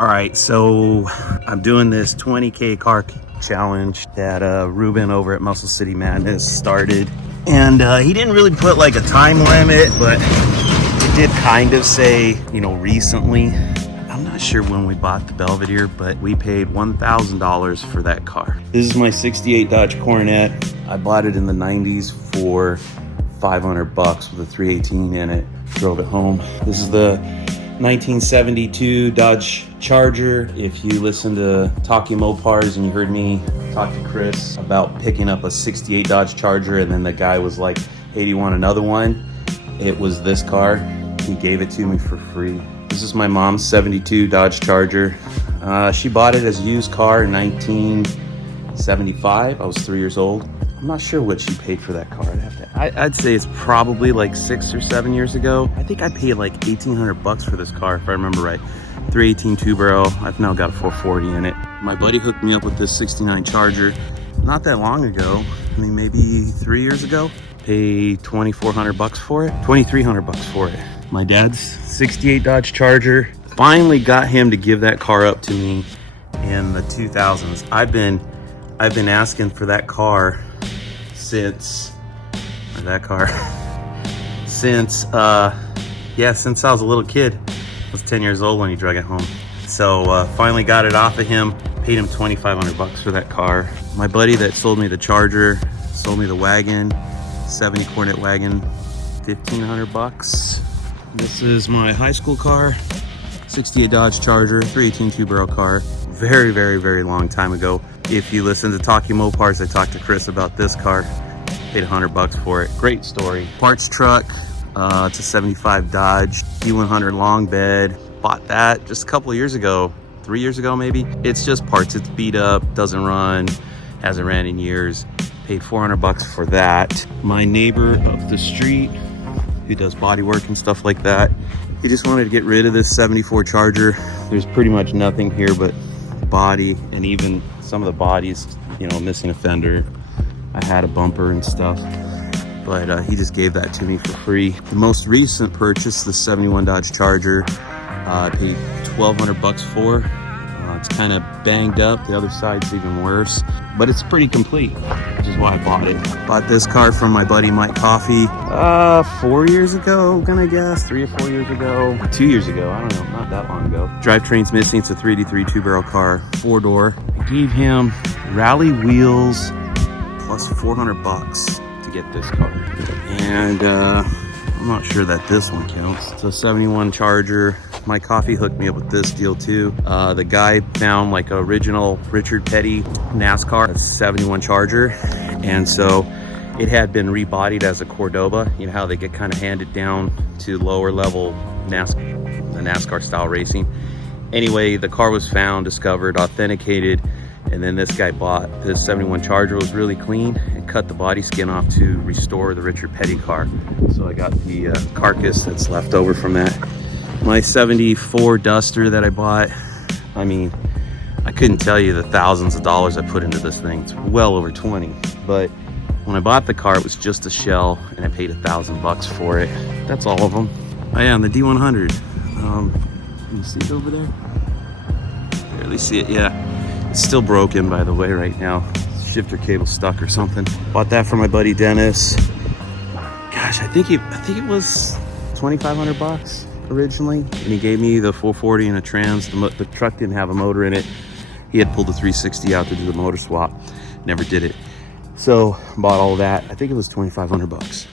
All right, so I'm doing this 20K car challenge that Ruben over at Muscle City Madness started. And he didn't really put like a time limit, but it did kind of say, you know, recently. I'm not sure when we bought the Belvedere, but we paid $1,000 for that car. This is my 68 Dodge Coronet. I bought it in the 90s for 500 bucks with a 318 in it. Drove it home. This is the 1972 Dodge Charger. If you listen to Talking Mopars and you heard me talk to Chris about picking up a 68 Dodge Charger, and then the guy was like, hey, do you want another one? It was this car. He gave it to me for free. This is my mom's 72 Dodge Charger. She bought it as a used car in 1975. I was 3 years old. I'm not sure what she paid for that car. I'd say it's probably like 6 or 7 years ago. I think I paid like 1,800 bucks for this car, if I remember right. 318 two barrel. I've now got a 440 in it. My buddy hooked me up with this 69 Charger not that long ago. I mean, maybe 3 years ago. Paid 2,400 bucks for it. 2,300 bucks for it. My dad's 68 Dodge Charger. Finally got him to give that car up to me in the 2000s. I've been asking for that car since I was a little kid. I was 10 years old when he drug it home. So finally got it off of him. Paid him 2,500 bucks for that car. My buddy that sold me the Charger sold me the wagon, 70 Coronet wagon, 1,500 bucks. This is my high school car, 68 Dodge Charger, 318 two barrel car. Very, very, very long time ago. If you listen to Talking Mopars, I talked to Chris about this car. Paid 100 bucks for it. Great story. Parts truck. It's a 75 Dodge D100 long bed. Bought that just a couple of years ago, 3 years ago maybe. It's just parts. It's beat up, doesn't run, hasn't ran in years. Paid 400 bucks for that. My neighbor up the street who does body work and stuff like that, he just wanted to get rid of this 74 Charger. There's pretty much nothing here but body, and even some of the bodies, you know, missing a fender. I had a bumper and stuff, but he just gave that to me for free. The most recent purchase, the 71 Dodge Charger, I paid 1,200 bucks for. It's kind of banged up. The other side's even worse, but it's pretty complete, which is why I bought it. Bought this car from my buddy Mike Coffey 4 years ago, gonna guess, 3 or 4 years ago, 2 years ago, I don't know, not that long ago. Drivetrain's missing. It's a 3D3 two barrel car, 4-door. I gave him rally wheels plus 400 bucks to get this car. And I'm not sure that this one counts. It's a 71 Charger. My Coffee hooked me up with this deal too. The guy found like original Richard Petty NASCAR 71 Charger. And so it had been rebodied as a Cordoba. You know how they get kind of handed down to lower level NASCAR style racing. Anyway, the car was found, discovered, authenticated, and then this guy bought this 71 Charger. It was really clean and cut the body skin off to restore the Richard Petty car. So I got the carcass that's left over from that. My 74 Duster that I bought, I mean, I couldn't tell you the thousands of dollars I put into this thing. It's well over 20. But when I bought the car, it was just a shell, and I paid 1,000 bucks for it. That's all of them. Oh yeah, and the D100. Can you see it over there? Barely see it, yeah. It's still broken, by the way, right now. Shifter cable stuck or something. Bought that for my buddy Dennis. Gosh, I think it was 2,500 bucks originally, and he gave me the 440 and a trans. The truck didn't have a motor in it. He had pulled the 360 out to do the motor swap. Never did it. So bought all that. I think it was 2,500 bucks.